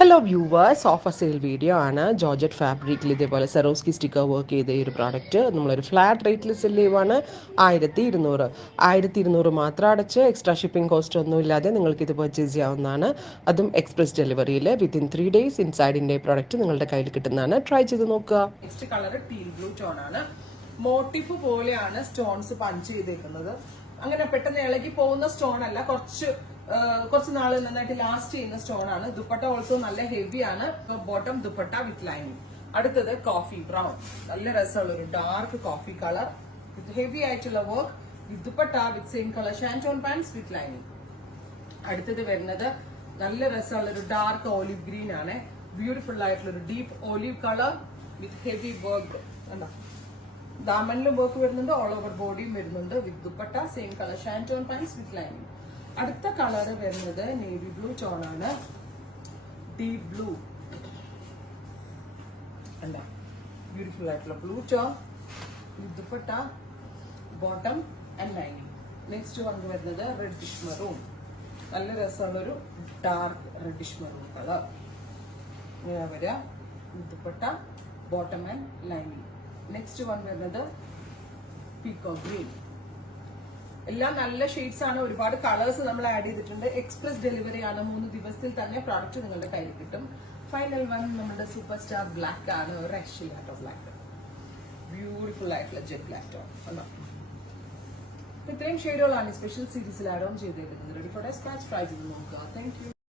Hello viewers, offer sale video ആണ്. Georgette ഫാബ്രിക്കിൽ ഇതേപോലെ സെറോസ്കി സ്റ്റിക്കർ വർക്ക് ചെയ്ത ഈ ഒരു പ്രോഡക്റ്റ് നമ്മളൊരു ഫ്ലാറ്റ് റേറ്റിൽ സെല് ചെയ്യുവാണ്. 1200 മാത്രം അടച്ച് എക്സ്ട്രാ ഷിപ്പിംഗ് കോസ്റ്റ് ഒന്നും ഇല്ലാതെ നിങ്ങൾക്ക് ഇത് പർച്ചേസ് ചെയ്യാവുന്നതാണ്. അതും എക്സ്പ്രസ് ഡെലിവറിയിൽ വിത്തിൻ 3 days ഇൻസൈഡിൻ്റെ പ്രോഡക്റ്റ് നിങ്ങളുടെ കയ്യിൽ കിട്ടുന്നതാണ്. ട്രൈ ചെയ്ത് നോക്കുക. Next colour teal blue tone ആണ്. മോട്ടീഫ് പോലെയാണ് സ്റ്റോൺസ് പഞ്ച് ചെയ്തേക്കുന്നത്. അങ്ങനെ പെട്ടെന്ന് ഇളകി പോകുന്ന സ്റ്റോൺ അല്ല, കുറച്ച് നാൾ നന്നായിട്ട് ലാസ്റ്റ് ചെയ്യുന്ന സ്റ്റോൺ ആണ്. ദുപ്പട്ട ഓൾസോ നല്ല ഹെവി ആണ്. Bottom dupatta with lining. അടുത്തത് കോഫി ബ്രൗൺ, നല്ല രസമുള്ള ഒരു dark coffee colour with heavy ആയിട്ടുള്ള work with dupatta with same colour shantoon pants with lining. അടുത്തത് വരുന്നത് നല്ല രസമുള്ള ഒരു ഡാർക്ക് ഓലിവ് ഗ്രീൻ ആണ്. ബ്യൂട്ടിഫുൾ ആയിട്ടുള്ള ഒരു deep olive colour with heavy work. ദാമനിലും വർക്ക് വരുന്നുണ്ട്, ഓൾ ഓവർ ബോഡിയും വരുന്നുണ്ട് with dupatta same colour shantoon pants with lining. അടുത്ത കളർ വരുന്നത് നേവി ബ്ലൂ ടോൺ ആണ്. ഡീപ് ബ്ലൂ, ബ്യൂട്ടിഫുൾ ആയിട്ടുള്ള blue tone with dupatta bottom and lining. Next one വരുന്നത് reddish maroon, നല്ല രസമുള്ളൊരു ഡാർക്ക് റെഡിഷ് മെറൂൺ കളർ. ഇങ്ങനെ വരിക dupatta bottom and lining. Next one വരുന്നത് പീക്കോ ഗ്രീൻ. എല്ലാം നല്ല ഷെയ്ഡ്സ് ആണ്. ഒരുപാട് കളേഴ്സ് നമ്മൾ ആഡ് ചെയ്തിട്ടുണ്ട്. എക്സ്പ്രസ് ഡെലിവറി ആണ്. 3 ദിവസത്തിൽ തന്നെ പ്രോഡക്റ്റ് നിങ്ങളുടെ കയ്യിൽ കിട്ടും. ഫൈനൽ വൺ നമ്മുടെ സൂപ്പർ സ്റ്റാർ ബ്ലാക്ക് ആണ്. ഒരു രക്ഷയില്ലാട്ടോ ബ്ലാക്ക്, ബ്യൂട്ടിഫുൾ ആയിട്ടുള്ള ജെറ്റ് ബ്ലാക്ക് ടോൺ അല്ലോ. ഇത്രയും ഷെയ്ഡുകളാണ് സ്പെഷ്യൽ സീരീസിൽ ആഡ് ഓൺ ചെയ്തേക്കുന്നത്. റെഡി ഫോർ സ്ക്രാച്ച് ട്രൈ ചെയ്ത് നോക്കുക. Thank you.